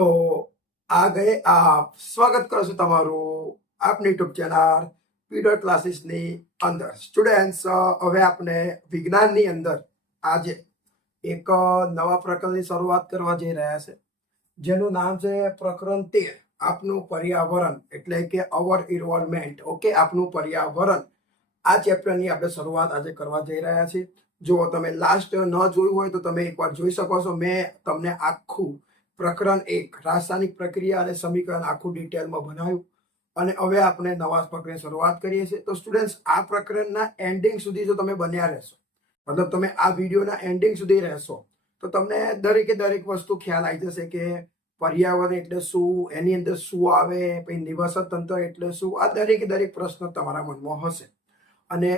તો આ ગए आप સ્વાગત કરું છું તમારું આપની યુટ્યુબ ચેનલ પીડર ક્લાસીસની અંદર સ્ટુડન્ટ્સ હવે આપણે વિજ્ઞાનની અંદર આજે એક નવા પ્રકરણની શરૂઆત કરવા જઈ રહ્યા છે જેનું નામ છે પ્રકરણ 13 આપનું પર્યાવરણ એટલે કે અવર એન્વાયરમેન્ટ ઓકે આપનું પર્યાવરણ આ ચેપ્ટરની આપણે શરૂઆત આજે કરવા જઈ રહ્યા છીએ જો તમે લાસ્ટ ન જોયું હોય તો તમે એકવાર જોઈ શકો છો મેં તમને આખું પ્રકરણ 1 રાસાયણિક પ્રક્રિયા અને સમીકરણ આખું ડિટેલમાં બનાવ્યું અને હવે આપણે નવા પ્રકરણની શરૂઆત કરીએ છીએ તો સ્ટુડન્ટ્સ આ પ્રકરણના એન્ડિંગ સુધી જો તમે બન્યા રહેશો મતલબ તમે આ વિડીયોના એન્ડિંગ સુધી રહેશો તો તમને દરેકે દરેક વસ્તુ ખ્યાલ આવી જશે કે પર્યાવરણ એટલે શું એની અંદર શું આવે પછી નિવાસન તંત્ર એટલે શું આ દરેકે દરેક પ્રશ્ન તમારા મનમાં હશે અને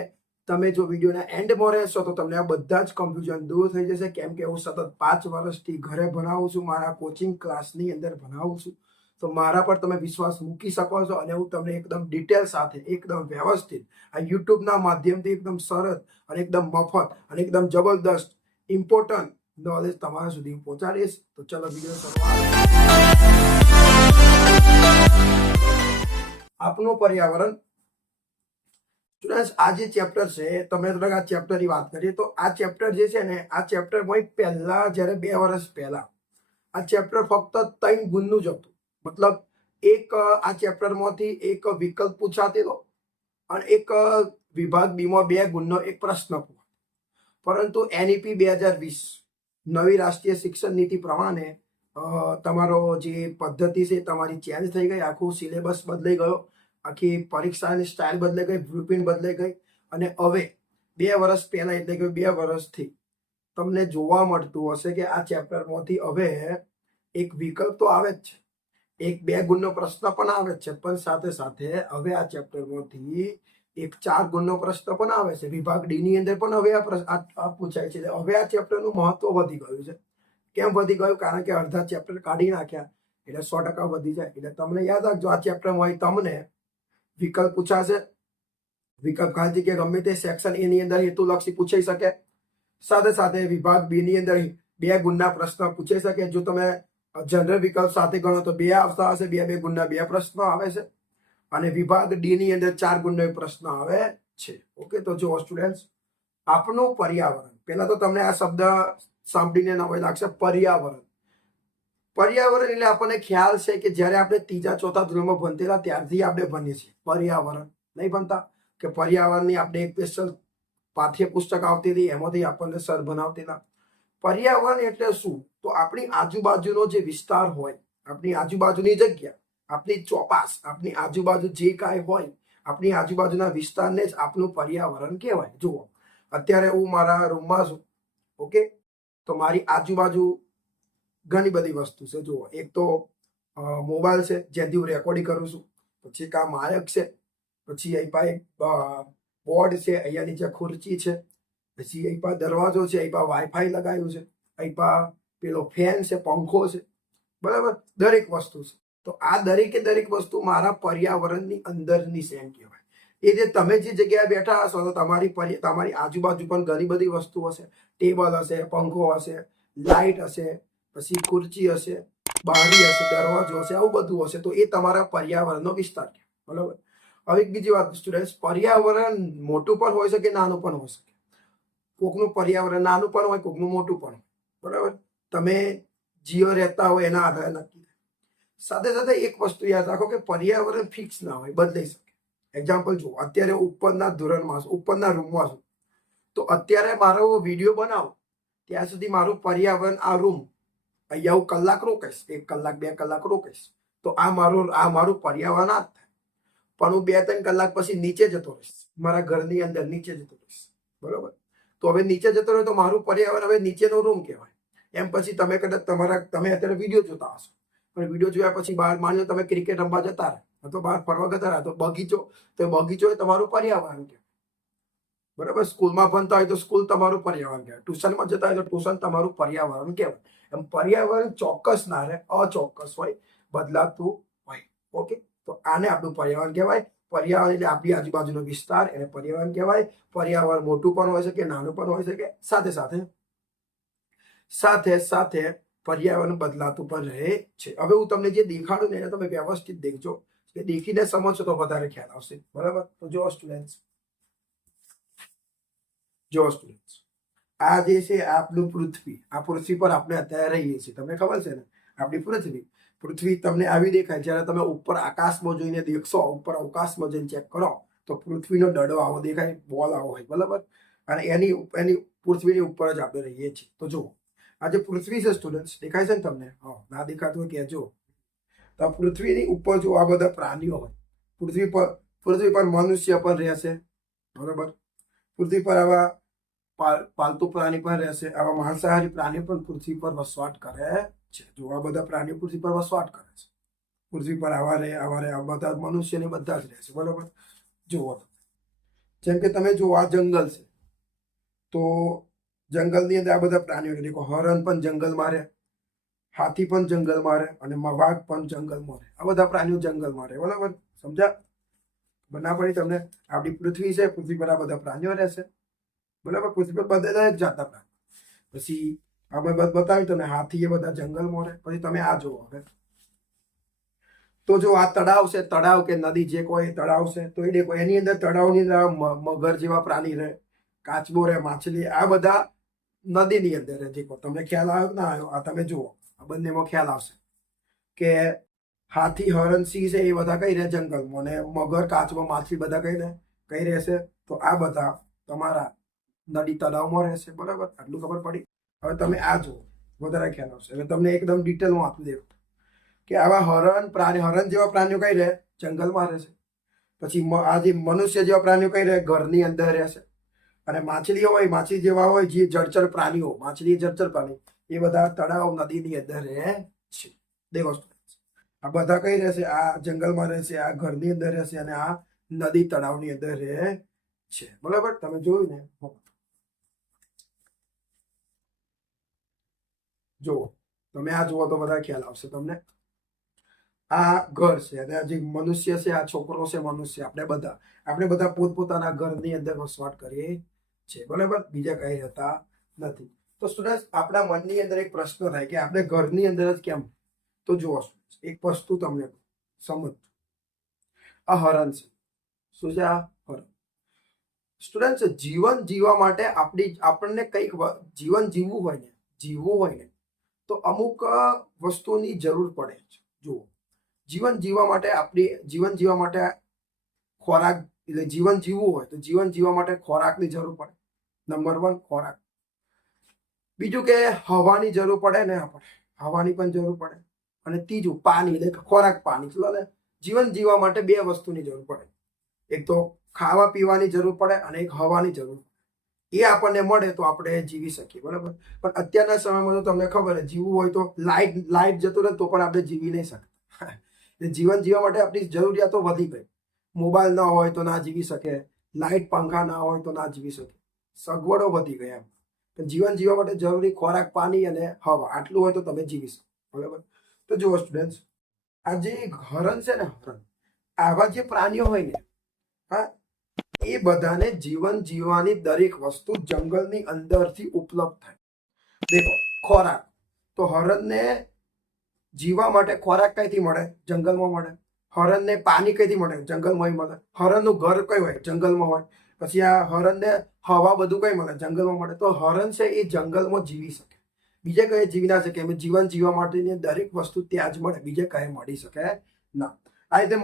તમે જો વિડીયોના એન્ડમાં રહેશો તો તમને આ બધા જ કન્ફ્યુઝન દૂર થઈ જશે કેમ કે હું સતત 5 વર્ષથી ઘરે ભણાવું છું મારા કોચિંગ ક્લાસની અંદર ભણાવું છું તો મારા પર તમે વિશ્વાસ મૂકી શકો છો અને હું તમને એકદમ ડિટેલ સાથે એકદમ વ્યવસ્થિત આ યુટ્યુબના માધ્યમથી એકદમ સરળ અને એકદમ મફત અને એકદમ જબરદસ્ત ઇમ્પોર્ટન્ટ નોલેજ તમારા સુધી પહોંચાડીશ તો ચલો વિડીયો શરૂઆત આપનું પર્યાવરણ સ્ટુડન્ટ્સ આ જે ચેપ્ટર છે તમે થોડાક આ ચેપ્ટરની વાત કરીએ તો આ ચેપ્ટર જે છે ને આ ચેપ્ટર પહેલા જ્યારે 2 વર્ષ પહેલા આ ચેપ્ટર ફક્ત 3 ગુણનું જ હતું મતલબ એક આ ચેપ્ટરમાંથી એક વિકલ્પ પૂછાતેલો અને એક વિભાગ બીમાં 2 ગુણનો એક પ્રશ્ન પૂછાતો પરંતુ NEP 2020 નવી રાષ્ટ્રીય શિક્ષણ નીતિ પ્રમાણે તમારો જે પદ્ધતિ છે તમારી ચેન્જ થઈ ગઈ આખું સિલેબસ બદલાઈ ગયો આખી પરીક્ષાની સ્ટાઇલ બદલાઈ ગઈ બ્લુપ્રિન્ટ બદલાઈ ગઈ અને હવે 2 વર્ષ પહેલા એટલે કે 2 વર્ષથી તમને જોવા મળતું હશે કે આ ચેપ્ટરમાંથી હવે એક વિકલ્પ તો આવે જ છે એક 2 ગુણનો પ્રશ્ન પણ આવે છે પણ સાથે સાથે હવે આ ચેપ્ટરમાંથી એક 4 ગુણનો પ્રશ્ન પણ આવે છે વિભાગ ડી ની અંદર પણ હવે આ પૂછાય છે હવે આ ચેપ્ટરનું મહત્વ વધી ગયું છે કેમ વધી ગયું કારણ કે અડધા ચેપ્ટર કાઢી નાખ્યા એટલે 100% વધી જાય એટલે તમને યાદ રાખજો આ ચેપ્ટરમાં તમને વિકલ્પ પૂછાશે વિકલ્પ ખાલી કે ગમે તે સેક્શન એ ની અંદર હેતુલક્ષી પૂછાઈ શકે સાથે સાથે વિભાગ બી ની અંદર 2 ગુણના પ્રશ્ન પૂછાઈ શકે જો તમે જનરલ વિકલ્પ સાથે ગણો તો 2 આવતા હશે 2 ગુણના 2 પ્રશ્નો આવે છે અને વિભાગ ડી ની અંદર 4 ગુણનો એક પ્રશ્ન આવે છે ઓકે તો જો સ્ટુડન્ટ્સ આપનું પર્યાવરણ પહેલા તો તમને આ શબ્દ સાંભળીને નવાઈ લાગશે પર્યાવરણ એટલે આપણને ખ્યાલ છે કે જ્યારે આપણે 3જા 4થા ધોરણમાં ભણતેલા ત્યારથી આપણે ભણીએ છીએ પર્યાવરણ નહીં ભણતા કે પર્યાવરણની આપણે એક સ્પેશિયલ પાઠ્યપુસ્તક આવતી હતી એમાંથી આપણને સર ભણાવતા પર્યાવરણ એટલે શું તો આપણી આજુબાજુનો જે વિસ્તાર હોય આપણી આજુબાજુની જગ્યા આપણી ચોપાસ આપણી આજુબાજુ જે કાંઈ હોય આપણી આજુબાજુના વિસ્તારને જ આપણું પર્યાવરણ કહેવાય જુઓ અત્યારે હું મારા રૂમમાં છું ઓકે તો મારી આજુબાજુ ઘણી બધી વસ્તુ છે જુઓ એક તો મોબાઈલ છે જેથી હું રેકોર્ડિંગ કરું છું પછી એક આ માયક છે પછી અહીં પા એક બોર્ડ છે અહીંયા નીચે ખુરચી છે પછી અહીં પા દરવાજો છે અહીં પા વાઈફાઈ લગાવ્યું છે અહીં પા પેલો ફેન છે પંખો છે બરાબર દરેક વસ્તુ છે તો આ દરેકે દરેક વસ્તુ મારા પર્યાવરણની અંદરની છે એમ કહેવાય એ જે તમે જે જગ્યાએ બેઠા હશો તો તમારી આજુબાજુ પણ ઘણી બધી વસ્તુ હશે ટેબલ હશે પંખો હશે લાઇટ હશે પછી ખુરચી હશે બારી હશે દરવાજો હશે આવું બધું હશે તો એ તમારા પર્યાવરણનો વિસ્તાર બરાબર હવે એક બીજી વાત સ્ટુડન્ટ્સ પર્યાવરણ મોટું પણ હોઈ શકે નાનું પણ હોઈ શકે કોકનું પર્યાવરણ નાનું પણ હોય કોકનું મોટું પણ હોય બરાબર તમે જીઓ રહેતા હોય એના આધારે નક્કી સાથે સાથે એક વસ્તુ યાદ રાખો કે પર્યાવરણ ફિક્સ ના હોય બદલાઈ શકે એક્ઝામ્પલ જુઓ અત્યારે ઉપરના ધોરણમાં છું ઉપરના રૂમમાં છું તો અત્યારે મારો વિડીયો બનાવો ત્યાં સુધી મારું પર્યાવરણ આ રૂમ અહીંયા હું કલાક રોકાઈશ 1 કલાક 2 કલાક રોકાઈશ તો આ મારું પર્યાવરણ આ જ થાય પણ હું 2-3 કલાક પછી નીચે જતો રહીશ મારા ઘરની અંદર નીચે જતો રહીશ બરોબર તો હવે નીચે જતો રહ્યો તો મારું પર્યાવરણ હવે નીચેનો રૂમ કહેવાય એમ પછી તમે કદાચ તમે અત્યારે વિડીયો જોતા હશો પણ વિડીયો જોયા પછી બહાર માની લો તમે ક્રિકેટ રમવા જતા રહે તો બહાર ફરવા જતા રહે તો બગીચો એ તમારું પર્યાવરણ કહેવાય બરાબર સ્કૂલમાં ભણતા હોય તો સ્કૂલ તમારું પર્યાવરણ કહેવાય ટ્યુશનમાં જતા હોય તો ટ્યુશન તમારું પર્યાવરણ કહેવાય એમ પર્યાવરણ ચોક્કસ ના રહે અચોક્કસ હોય બદલાતું હોય ઓકે તો આને આપણું પર્યાવરણ કહેવાય પર્યાવરણ એટલે આપણી આજુબાજુનો વિસ્તાર એને પર્યાવરણ કહેવાય પર્યાવરણ મોટું પણ હોઈ શકે નાનું પણ હોઈ શકે સાથે સાથે પર્યાવરણ બદલાતું પણ રહે છે. હવે હું તમને જે દેખાડું ને એને તમે વ્યવસ્થિત દેખજો, કે દેખીને સમજશો તો વધારે ખ્યાલ આવશે. બરાબર? તો જો સ્ટુડન્ટ્સ, આ જે છે આપણું પૃથ્વી, આ પૃથ્વી પર આપણે અત્યારે રહીએ છીએ. તમને ખબર છે ને, આપણી પૃથ્વી તમને આવી દેખાય. જ્યારે તમે ઉપર આકાશમાં જોઈને દેખશો, ઉપર અવકાશમાં જઈને ચેક કરો, તો પૃથ્વીનો દડો આવો દેખાય, બોલ આવો હોય. બરાબર? અને એની પૃથ્વીની ઉપર જ આપણે રહીએ છીએ. તો જુઓ, આ જે પૃથ્વી છે સ્ટુડન્ટ્સ, દેખાય છે ને તમને? હા, ના દેખાતું હોય કહેજો. તો પૃથ્વીની ઉપર જો આ બધા પ્રાણીઓ હોય, પૃથ્વી પર મનુષ્ય પણ રહેશે. બરાબર? પૃથ્વી પર આવા પાલતુ પ્રાણી પણ રહેશે. આવા માંસાહારી પ્રાણીઓ પણ પૃથ્વી પર વસવાટ કરે છે. જો આ બધા પ્રાણીઓ પૃથ્વી પર વસવાટ કરે છે. પૃથ્વી પર આવા બધા મનુષ્યને બધા જ રહેશે. બરાબર? જુઓ, જેમ કે તમે જુઓ, આ જંગલ છે, તો જંગલની અંદર આ બધા પ્રાણીઓ દેખો. હરણ પણ જંગલમાં રહે, હાથી પણ જંગલમાં રહે, અને વાઘ પણ જંગલમાં રહે. આ બધા પ્રાણીઓ જંગલમાં રહે. બરાબર? સમજ્યા? બના પડી તમને? આપણી પૃથ્વી છે, પૃથ્વી પર આ બધા પ્રાણીઓ રહેશે. બરાબર? પૃથ્વી પર બધા જ જાતના પ્રાણીઓ. પછી આપણે બતાવ્યું તમને, હાથી એ બધા જંગલમાં રહે. પછી તમે આ જુઓ. હવે તો જો આ તળાવ છે, તળાવ કે નદી જે કોઈ તળાવ છે, તો એ દેખો, એની અંદર તળાવની અંદર મગર જેવા પ્રાણી રહે, કાચબો રહે, માછલી, આ બધા નદીની અંદર રહે. દેખો, તમને ખ્યાલ આવ્યો ના આવ્યો? આ તમે જુઓ, આ બંનેમાં ખ્યાલ આવશે કે હાથી, હરણ, સિંહ છે એ બધા કઈ રહે? જંગલમાં. અને મગર, કાચબો, માછલી બધા કઈ રહેશે? તો આ બધા તમારા નદી તળાવમાં રહેશે. બરાબર? આટલું ખબર પડી? હવે તમે આ જુઓ, વધારે ખ્યાલ આવશે. હવે તમને એકદમ ડિટેલમાં આપી દેવું કે આવા હરણ જેવા પ્રાણીઓ કઈ રહે? જંગલમાં રહેશે. પછી આ જે મનુષ્ય જેવા પ્રાણીઓ કઈ રહે? ઘરની અંદર રહેશે. અને માછલીઓ હોય, માછલી જેવા હોય જે જળચર પ્રાણીઓ, માછલી જળચર પ્રાણી, એ બધા તળાવ, નદીની અંદર રહે છે. દેખો, આ બધા કઈ રહેશે? આ જંગલમાં રહેશે, આ ઘરની અંદર રહેશે, અને આ નદી તળાવની અંદર રહે છે. બરાબર? તમે જોયું ને? જુઓ, તમે આ જુઓ તો બધા ખ્યાલ આવશે તમને. આ ઘર છે, અને આ જે મનુષ્ય છે, આ છોકરો છે, મનુષ્ય, આપણે બધા પોતપોતાના ઘરની અંદર વસવાટ કરીએ છીએ. બરાબર? બીજા કઈ રહેતા નથી. તો સ્ટુડન્ટ, આપણા મનની અંદર એક પ્રશ્ન થાય કે આપણે ઘરની અંદર જ કેમ? તો જુઓ, એક વસ્તુ તમને સમજ. આ હરણ છે. શું છે આ હરણ? સ્ટુડન્ટ, જીવન જીવવા માટે આપણને કંઈક જીવન જીવવું હોય ને, તો અમુક વસ્તુની જરૂર પડે છે. જુઓ, જીવન જીવવા માટે ખોરાક, એટલે જીવન જીવવું હોય તો જીવન જીવવા માટે ખોરાકની જરૂર પડે. નંબર 1 ખોરાક. બીજું કે હવાની જરૂર પડે ને, આપણે હવાની પણ જરૂર પડે. અને ત્રીજું પાણી, એટલે ખોરાક, પાણી. ચલો, જીવન જીવવા માટે 2 વસ્તુની જરૂર પડે. એક તો ખાવા પીવાની જરૂર પડે, અને એક હવાની જરૂર પડે. એ આપણને મળે તો આપણે જીવી શકીએ. બરાબર? પણ અત્યારના સમયમાં તો તમને ખબર છે, જીવવું હોય તો લાઈટ જતું રહે તો પણ આપણે જીવી નહીં શકતા. જીવન જીવવા માટે આપણી જરૂરિયાતો વધી ગઈ. મોબાઈલ ના હોય તો ના જીવી શકે, લાઈટ પંખા ના હોય તો ના જીવી શકે, સગવડો વધી ગઈ. એમ જીવન જીવવા માટે જરૂરી ખોરાક, પાણી અને હવા, આટલું હોય તો તમે જીવી શકો. બરાબર? તો જુઓ સ્ટુડન્ટ, આ જે હરણ છે ને, આવા જે પ્રાણીઓ હોય ને, હા, એ બધાને જીવન જીવવાની દરેક વસ્તુ જંગલની અંદરથી ઉપલબ્ધ થાય. દેખો, ખોરાક, તો હરણને જીવવા માટે ખોરાક કઈથી મળે? જંગલમાં મળે. હરણને પાણી કઈથી મળે? જંગલમાં મળે. હરણનું ઘર કઈ હોય? જંગલમાં હોય. પછી આ હરણને હવા બધું કઈ મળે? જંગલમાં મળે. તો હરણ છે એ જંગલમાં જીવી શકે, બીજે કઈ જીવી ના શકે. જીવન જીવવા માટેની દરેક વસ્તુ ત્યાં જ મળે, બીજે કઈ મળી શકે ના. આ રીતે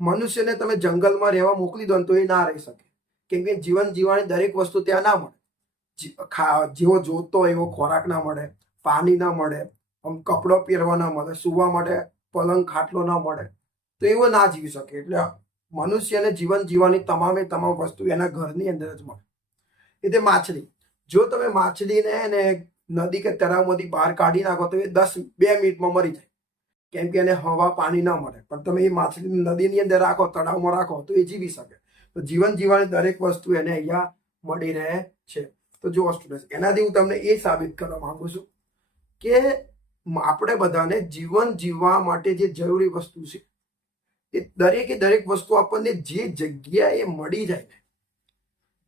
મનુષ્યને તમે જંગલમાં રહેવા મોકલી દો તો એ ના રહી શકે, કેમ કે જીવન જીવવાની દરેક વસ્તુ ત્યાં ના મળે. જેવો જોતો હોય એવો ખોરાક ના મળે, પાણી ના મળે, કપડો પહેરવા ના મળે, સુવા માટે પલંગ ખાટલો ના મળે, તો એવો ના જીવી શકે. એટલે મનુષ્યને જીવન જીવવાની તમામ વસ્તુ એના ઘરની અંદર જ મળે. એટલે માછલી, જો તમે માછલીને નદી કે તળાવમાંથી બહાર કાઢી નાખો તો એ 2 મિનિટમાં મરી જાય, કેમ કે એને હવા, પાણી ના મળે. પણ તમે એ માછલી નદીની અંદર રાખો, તળાવમાં રાખો, તો એ જીવી શકે. તો જીવન જીવવાની દરેક વસ્તુ એને અહીંયા મળી રહે છે. તો જુઓ સ્ટુડન્ટ, એનાથી હું તમને એ સાબિત કરવા માંગુ છું કે આપણે બધાને જીવન જીવવા માટે જે જરૂરી વસ્તુ છે, એ દરેક વસ્તુ આપણને જે જગ્યાએ મળી જાય ને,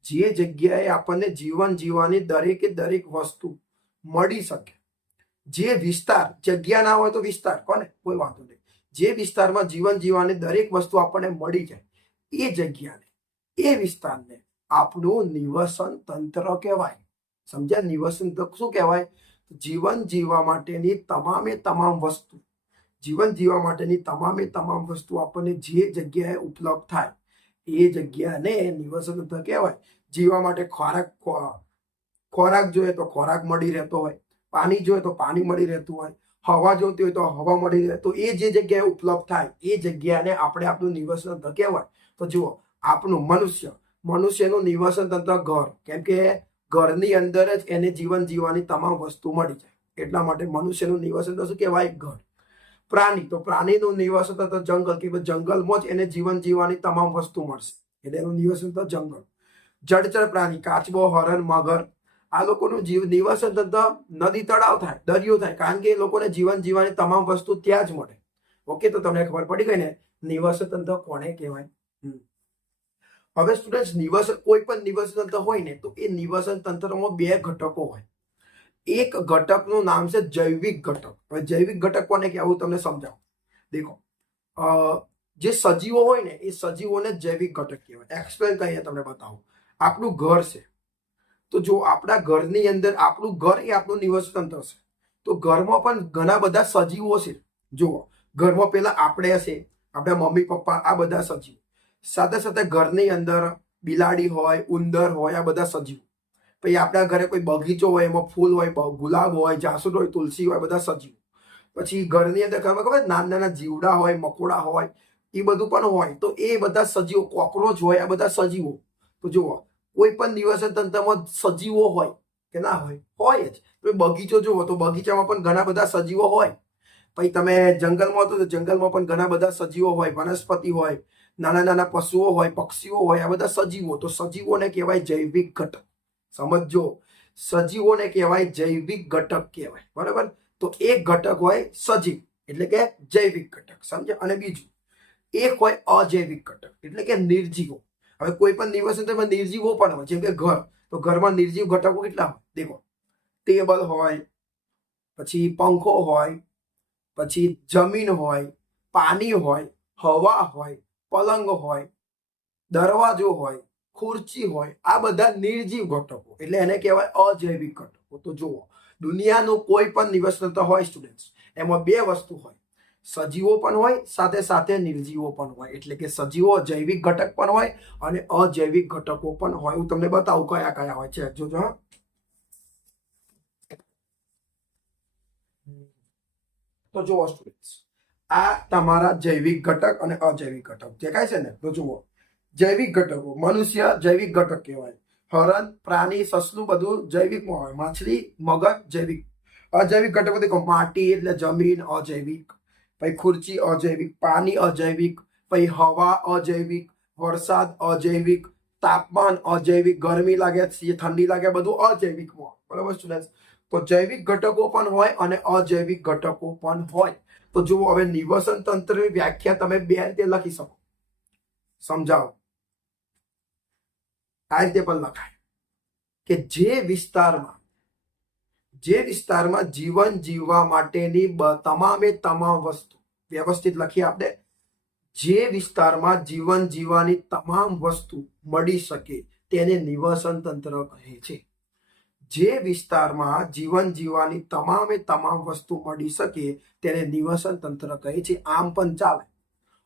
જે જગ્યાએ આપણને જીવન જીવવાની દરેક વસ્તુ મળી શકે, જે વિસ્તાર, જગ્યા ના હોય તો વિસ્તાર, કોને કોઈ વાંધો નહીં, જે વિસ્તારમાં જીવન જીવવાની દરેક વસ્તુ આપણને મળી જાય એ જગ્યાને, એ વિસ્તારને આપણું નિવસન તંત્ર કહેવાય. સમજ્યા? નિવસન તંત્ર શું કહેવાય? જીવન જીવવા માટેની તમામે તમામ વસ્તુ, જીવન જીવવા માટેની તમામે તમામ વસ્તુ આપણને જે જગ્યાએ ઉપલબ્ધ થાય એ જગ્યાને નિવસન તંત્ર કહેવાય. જીવવા માટે ખોરાક જોઈએ તો ખોરાક મળી રહેતો હોય, પાણી જોઈએ તો પાણી મળી રહેતું હોય, હવા જોઈતી હોય તો હવા મળી રહે, તો એ જે જગ્યાએ ઉપલબ્ધ થાય એ જગ્યાને આપણે આપણું નિવસન તંત્ર કહેવાય. તો જુઓ, આપણું મનુષ્યનું નિવસન તંત્ર ઘર, કેમ કે ઘરની અંદર જ એને જીવન જીવવાની તમામ વસ્તુ મળી જાય, એટલા માટે મનુષ્યનું નિવસન તંત્ર શું કહેવાય? ઘર. પ્રાણી, તો પ્રાણીનું નિવસન તંત્ર જંગલ, કે જંગલમાં જ એને જીવન જીવવાની તમામ વસ્તુ મળશે, એટલે એનું નિવસન તંત્ર જંગલ. જળચર પ્રાણી, કાચબો, હરણ, મગર, આ લોકોનું નિવસન તંત્ર નદી, તળાવ થાય, દરિયો થાય, કારણ કે એ લોકોને જીવન જીવવાની તમામ વસ્તુ ત્યાં જ મળે. ઓકે, તો તમને ખબર પડી ગઈ ને નિવસન તંત્ર કોને કહેવાય. હવે સ્ટુડન્ટ, નિવસન, કોઈ પણ નિવસન તંત્ર હોય ને તો એ નિવસન તંત્રમાં બે ઘટકો હોય. એક ઘટકનું નામ છે જૈવિક ઘટક. હવે જૈવિક ઘટક કોને કહેવું તમને સમજાવું. દેખો, જે સજીવો હોય ને એ સજીવોને જૈવિક ઘટક કહેવાય. એક્સપ્લેન કરીને તમને બતાવું. આપણું ઘર છે, તો જો આપણા ઘરની અંદર, આપણું ઘર એ આપણું નિવસન તંત્ર છે, તો ઘરમાં પણ ઘણા બધા સજીવો છે. જુઓ, ઘરમાં પેલા આપણે છે, આપણા મમ્મી પપ્પા, આ બધા સજીવો. સાથે સાથે ઘરની અંદર બિલાડી હોય, ઉંદર હોય, આ બધા સજીવો. પછી આપણા ઘરે કોઈ બગીચો હોય, એમાં ફૂલ હોય, ગુલાબ હોય, જાસૂદ હોય, તુલસી હોય, બધા સજીવો. પછી ઘરની અંદર ખબર નાના નાના જીવડા હોય, મકોડા હોય, એ બધું પણ હોય, તો એ બધા સજીવો. કોકરોચ હોય, આ બધા સજીવો. તો જુઓ, કોઈ પણ નિવસન તંત્રમાં સજીવો હોય કે ના હોય? હોય જ. બગીચો જુઓ તો બગીચામાં પણ ઘણા બધા સજીવો હોય. પછી તમે જંગલમાં તો જંગલમાં પણ ઘણા બધા સજીવો હોય, વનસ્પતિ હોય, નાના નાના પશુઓ હોય, પક્ષીઓ હોય, આ બધા સજીવો. તો સજીવોને કહેવાય જૈવિક ઘટક. સમજો, સજીવોને કહેવાય જૈવિક ઘટક કહેવાય. બરાબર? તો એક ઘટક હોય સજીવ, એટલે કે જૈવિક ઘટક. સમજે? અને બીજું એક હોય અજૈવિક ઘટક, એટલે કે નિર્જીવો. હવે કોઈ પણ નિવસન તંત્રમાં નિર્જીવો પણ હોય, જેમ કે ઘર. તો ઘરમાં નિર્જીવ ઘટકો કેટલા હોય? દેખો, ટેબલ હોય, પછી પંખો હોય, પછી જમીન હોય, પાણી હોય, હવા હોય, પલંગ હોય, દરવાજો હોય, ખુરચી હોય, આ બધા નિર્જીવ ઘટકો, એટલે એને કહેવાય અજૈવિક ઘટકો. તો જુઓ, દુનિયાનું કોઈ પણ નિવસન તંત્ર હોય સ્ટુડન્ટ્સ, એમાં બે વસ્તુ હોય, સજીવો પણ હોય, સાથે સાથે નિર્જીવો પણ હોય. એટલે કે સજીવો, જૈવિક ઘટક પણ હોય અને અજૈવિક ઘટકો પણ હોય. હું તમને બતાવું કયા કયા હોય છે. જોજો, તો જુઓ સ્ટુડન્ટ્સ, આ તમારા જૈવિક ઘટક અને અજૈવિક ઘટક દેખાય છે ને? તો જુઓ, જૈવિક ઘટકો, મનુષ્ય જૈવિક ઘટક કહેવાય. હરણ, પ્રાણી, સસલું, બધું જૈવિકમાં હોય. માછલી, મગર જૈવિક. અજૈવિક ઘટકો દેખો, માટી એટલે જમીન, અજૈવિક. પછી ખુરચી અજૈવિક, પાણી અજૈવિક, પછી હવા અજૈવિક, વરસાદ અજૈવિક, તાપમાન અજૈવિક, ગરમી લાગે, ઠંડી લાગે, બધું અજૈવિકમાં. બરાબર સ્ટુડન્ટ? તો જૈવિક ઘટકો પણ હોય અને અજૈવિક ઘટકો પણ હોય. તો જુઓ, હવે નિવસન તંત્રની વ્યાખ્યા તમે બે રીતે લખી શકો. સમજાવો, આ રીતે પણ લખાય કે જે વિસ્તારમાં જીવન જીવવા માટેની તમામે તમામ વસ્તુ, વ્યવસ્થિત લખીએ આપણે, જે વિસ્તારમાં જીવન જીવવાની તમામ વસ્તુ મળી શકે તેને નિવસન તંત્ર કહે છે. જે વિસ્તારમાં જીવન જીવવાની તમામે તમામ વસ્તુ મળી શકે તેને નિવસન તંત્ર કહે છે. આમ પણ ચાલે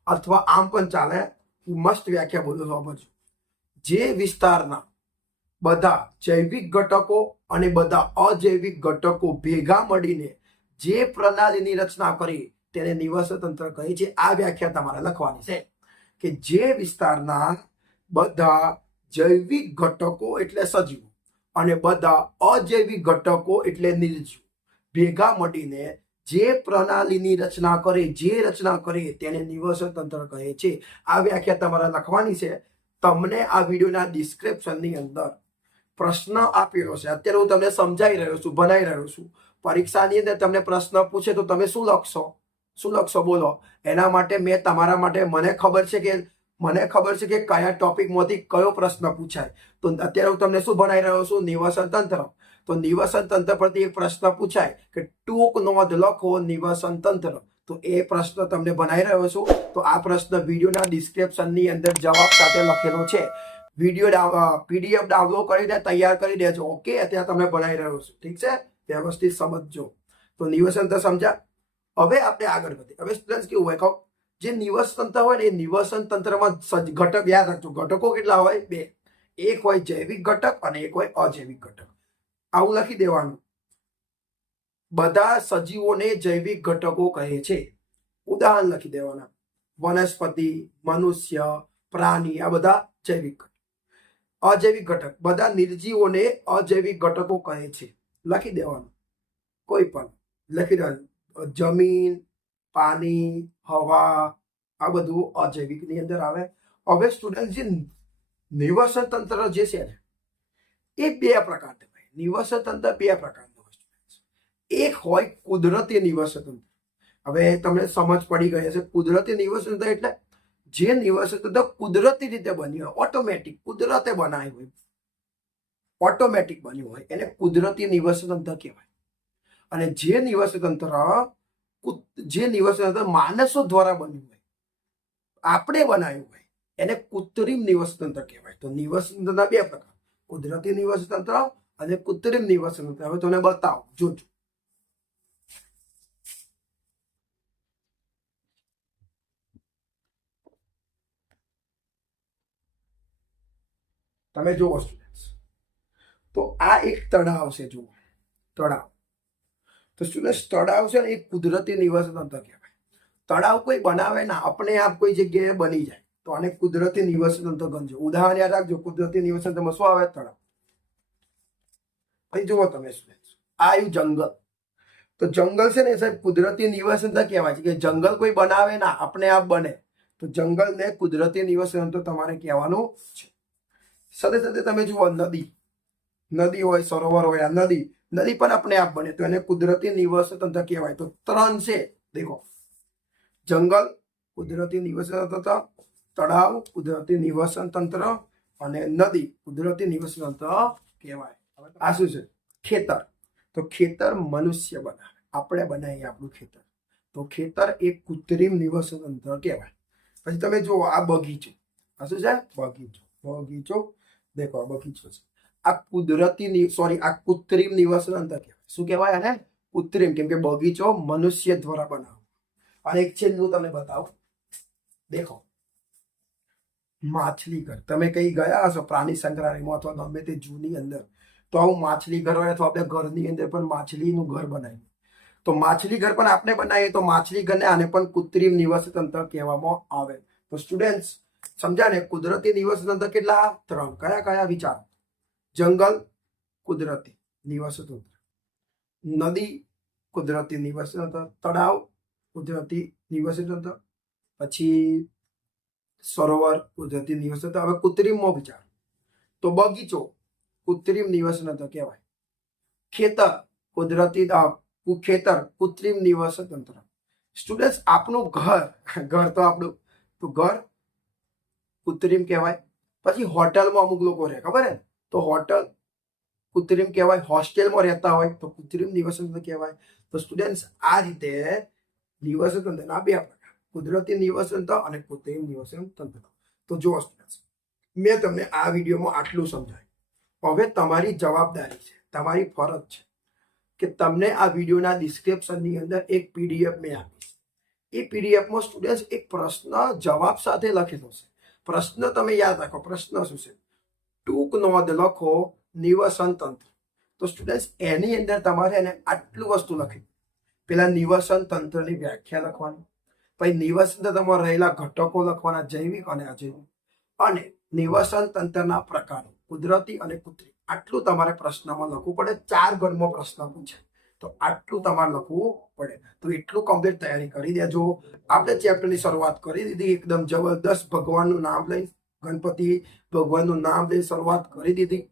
અથવા આમ પણ ચાલે. મસ્ત વ્યાખ્યા બોલો સમજો. જે વિસ્તારના બધા જૈવિક ઘટકો અને બધા અજૈવિક ઘટકો ભેગા મળીને જે પ્રણાલીની રચના કરી તેને નિવસન તંત્ર કહે છે. આ વ્યાખ્યા તમારે લખવાની છે કે જે વિસ્તારના બધા જૈવિક ઘટકો એટલે સજીવો અને બધા અજૈવિક ઘટકો એટલે નિર્જીવ ભેગા મળીને જે પ્રણાલીની રચના કરે તેને નિવસન તંત્ર કહે છે. આ વ્યાખ્યા તમારે લખવાની છે. તમને આ વિડીયોના ડિસ્ક્રિપ્શનની અંદર પ્રશ્ન આપેલો છે. અત્યારે હું તમને સમજાઈ રહ્યો છું, ભણાઈ રહ્યો છું. પરીક્ષાની અંદર તમને પ્રશ્ન પૂછે તો તમે શું લખશો બોલો? એના માટે મેં તમારા માટે, મને ખબર છે કે કયા ટોપિકમાંથી કયો પ્રશ્ન પૂછાય. તો અત્યારે હું તમને શું ભણાઈ રહ્યો છું? નિવસન તંત્ર. તો નિવસન તંત્ર પરથી એક પ્રશ્ન પૂછાય કે ટૂંક નોંધ લખો નિવસન તંત્ર, તો એ પ્રશ્ન તમને બનાવી રહ્યો છું. તો આ પ્રશ્ન વિડીયોના ડિસ્ક્રિપ્શનની અંદર જવાબ સાથે લખેલો છે. વિડીયો PDF ડાઉનલોડ કરીને તૈયાર કરી દેજો. ઓકે, અત્યારે તમને બનાવી રહ્યો છું. ઠીક છે, વ્યવસ્થિત સમજજો. તો નિવસન તંત્ર સમજ્યા. હવે આપણે આગળ વધીએ. હવે સ્ટુડન્ટ કેવું હોય કહો, જે નિવસન તંત્ર હોય ને એ નિવસન તંત્રમાં ઘટક યાદ રાખજો. ઘટકો કેટલા હોય? 2. એક હોય જૈવિક ઘટક અને એક હોય અજૈવિક ઘટક. આવું લખી દેવાનું. બધા સજીવોને જૈવિક ઘટકો કહે છે. ઉદાહરણ લખી દેવાના. વનસ્પતિ, મનુષ્ય, પ્રાણી, આ બધા જૈવિક ઘટક. અજૈવિક ઘટક, બધા નિર્જીવોને અજૈવિક ઘટકો કહે છે. લખી દેવાનું. કોઈ પણ લખી દેવાનું. જમીન, પાણી, હવા, આ બધું અજૈવિક ની અંદર આવે. હવે સ્ટુડન્ટ જે નિવસન તંત્ર જે છે ને એ 2 પ્રકારનું હોય. નિવસન તંત્ર 2 પ્રકારનું હોય. એક હોય કુદરતી નિવસન તંત્ર. હવે તમને સમજ પડી ગઈ હશે. કુદરતી નિવસન તંત્ર એટલે જે નિવસન તંત્ર કુદરતી રીતે બન્યું હોય, ઓટોમેટિક, કુદરતે બનાવ્યું હોય, ઓટોમેટિક બન્યું હોય, એને કુદરતી નિવસન તંત્ર કહેવાય. અને જે નિવસન તંત્ર માણસો દ્વારા બન્યું હોય, આપણે બનાવ્યું હોય, એને કૃત્રિમ નિવસન તંત્ર કહેવાય. તો નિવસન તંત્રના 2 પ્રકાર, કુદરતી નિવસન તંત્ર અને કૃત્રિમ નિવસન તંત્ર. હવે તમને બતાવો, જોજો. તમે જુઓ સ્ટુડન્ટ્સ, તો આ એક તળાવ છે. જુઓ, તળાવ. તો સ્ટુડન્ટ્સ તળાવ છે ને એ કુદરતી નિવસન તંત્ર કહેવાય. તળાવ કોઈ બનાવે ના, આપણે આપ કોઈ જગ્યાએ બની જાય, તો આને કુદરતી નિવસન તંત્ર ગણજો. ઉદાહરણ યાદ રાખજો. કુદરતી નિવસન તંત્રમાં શું આવે? તળાવ. અહીં જુઓ તમે સ્ટુડન્ટ્સ, આ આવ્યું જંગલ. તો જંગલ છે ને સાહેબ કુદરતી નિવસન તંત્ર કહેવાય છે. કે જંગલ કોઈ બનાવે ના, આપણે આપ બને. તો જંગલને કુદરતી નિવસન તંત્ર તમારે કહેવાનું છે. સાથે સાથે તમે જુઓ નદી. નદી હોય, સરોવર હોય. આ નદી પણ આપણે આપ બને, તો એને કુદરતી નિવસન તંત્ર કહેવાય. તો 3 છે. દેખો, જંગલ કુદરતી નિવસન તંત્ર, તળાવ કુદરતી નિવસન તંત્ર અને નદી કુદરતી નિવસન તંત્ર કહેવાય. આ શું છે? ખેતર. તો ખેતર મનુષ્ય બનાવે, આપણે બનાવીએ આપણું ખેતર. તો ખેતર એક કૃત્રિમ નિવસન તંત્ર કહેવાય. પછી તમે જુઓ આ બગીચો. આ શું છે? બગીચો. બગીચો દેખો, આ બગીચો છે. આ કુદરતી આ કૃત્રિમ નિવસન તંત્ર કહેવાય. શું કહેવાય આને? કૃત્રિમ. કેમ કે બગીચો મનુષ્ય દ્વારા બનાવો. અને એક છેલ્લું તમને બતાવું. દેખો, માછલી ઘર. તમે કઈ ગયા હશો પ્રાણી સંગ્રહાલયમાં અથવા ગમે તે જૂની અંદર, તો આવું માછલી ઘર હોય, અથવા આપણે ઘરની અંદર પણ માછલીનું ઘર બનાવીએ. તો માછલી ઘર પણ આપણે બનાવીએ, તો માછલી ઘરને આને પણ કૃત્રિમ નિવસન તંત્ર કહેવામાં આવે. તો સ્ટુડન્ટ્સ સમજ્યા ને? કુદરતી નિવસન તંત્ર કેટલા? 3. કયા કયા? વિચારો. જંગલ કુદરતી નિવસન તંત્ર, નદી કુદરતી નિવસન તંત્ર, તળાવ કુદરતી નિવસન તંત્ર, પછી સરોવર કુદરતી નિવસન તંત્ર. હવે કૃત્રિમમાં વિચાર. તો બગીચો કૃત્રિમ નિવસન તંત્ર કહેવાય. ખેતર કૃત્રિમ નિવસન તંત્ર. સ્ટુડન્ટ્સ આપણું ઘર તો આપણું, તો ઘર કૃત્રિમ કહેવાય. પછી હોટલમાં અમુક લોકો રહે, ખબર હે? તો હોટલ કૃત્રિમ કહેવાય. હોસ્ટેલમાં રહેતા હોય તો કૃત્રિમ નિવસન તંત્ર કહેવાય. તો સ્ટુડન્ટ્સ આ રીતે નિવસન તંત્રના 2 પ્રકાર, કુદરતી નિવસન તંત્ર અને કૃત્રિમ નિવસન તંત્ર. તો જુઓ સ્ટુડન્ટ્સ, મેં તમને આ વિડીયોમાં આટલું સમજાવ્યું. હવે તમારી જવાબદારી છે, તમારી ફરજ છે કે તમને આ વિડીયોના ડિસ્ક્રિપ્શનની અંદર એક PDF મેં આપી છે. એ PDFમાં સ્ટુડન્ટ્સ એક પ્રશ્ન જવાબ સાથે લખેલો છે. પ્રશ્ન તમે યાદ રાખો. પ્રશ્ન શું છે? ટૂંક નોંધ લખો નિવસન તંત્ર. તો સ્ટુડન્ટ્સ એની અંદર તમારે એને આટલું વસ્તુ લખી. પેલા નિવસન તંત્રની વ્યાખ્યા લખવાની, પછી નિવસન તંત્રમાં રહેલા ઘટકો લખવાના, જૈવિક અને અજૈવિક, અને નિવસન તંત્રના પ્રકારો કુદરતી અને કૃત્રિમ. આટલું તમારે પ્રશ્નમાં લખવું પડે. 4 ગણમાં પ્રશ્ન પૂછાય, તો આટલું તમારે લખવું પડે. તો એટલું કમ્પ્લીટ તૈયારી કરી દેજો. આપણે ચેપ્ટરની શરૂઆત કરી દીધી એકદમ જબરદસ્ત. ભગવાનનું નામ લઈ, ગણપતિ ભગવાનનું નામ લઈ શરૂઆત કરી દીધી,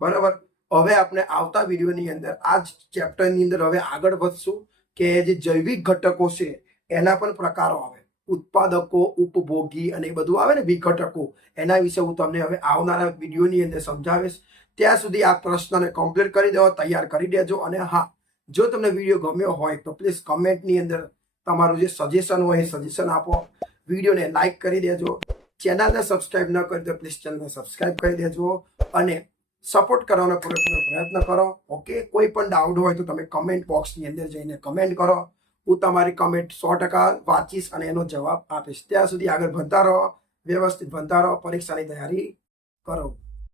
બરાબર. હવે આપણે આવતા વિડીયોની અંદર આ જ ચેપ્ટરની અંદર હવે આગળ વધશું કે જે જૈવિક ઘટકો છે એના પણ પ્રકારો આવે, ઉત્પાદકો, ઉપભોગી અને એ બધું આવે ને વિઘટકો, એના વિશે હું તમને હવે આવનારા વિડીયોની અંદર સમજાવીશ. ત્યાં સુધી આ પ્રશ્નને કમ્પ્લીટ કરી દો, તૈયાર કરી દેજો. અને હા, જો તમને વિડીયો ગમ્યો હોય તો પ્લીઝ કમેન્ટની અંદર તમારું જે સજેશન હોય એ સજેશન આપો. વિડીયોને લાઈક કરી દેજો. ચેનલને સબસ્ક્રાઇબ ન કરી તો પ્લીઝ ચેનલને સબસ્ક્રાઇબ કરી દેજો અને સપોર્ટ કરવાનો પૂરેપૂરો પ્રયત્ન કરો. ઓકે, કોઈ પણ ડાઉટ હોય તો તમે કમેન્ટ બોક્સની અંદર જઈને કમેન્ટ કરો. હું તમારી કમેન્ટ 100% વાંચીશ અને એનો જવાબ આપીશ. ત્યાં સુધી આગળ ભણતા રહો, વ્યવસ્થિત ભણતા રહો, પરીક્ષાની તૈયારી કરો.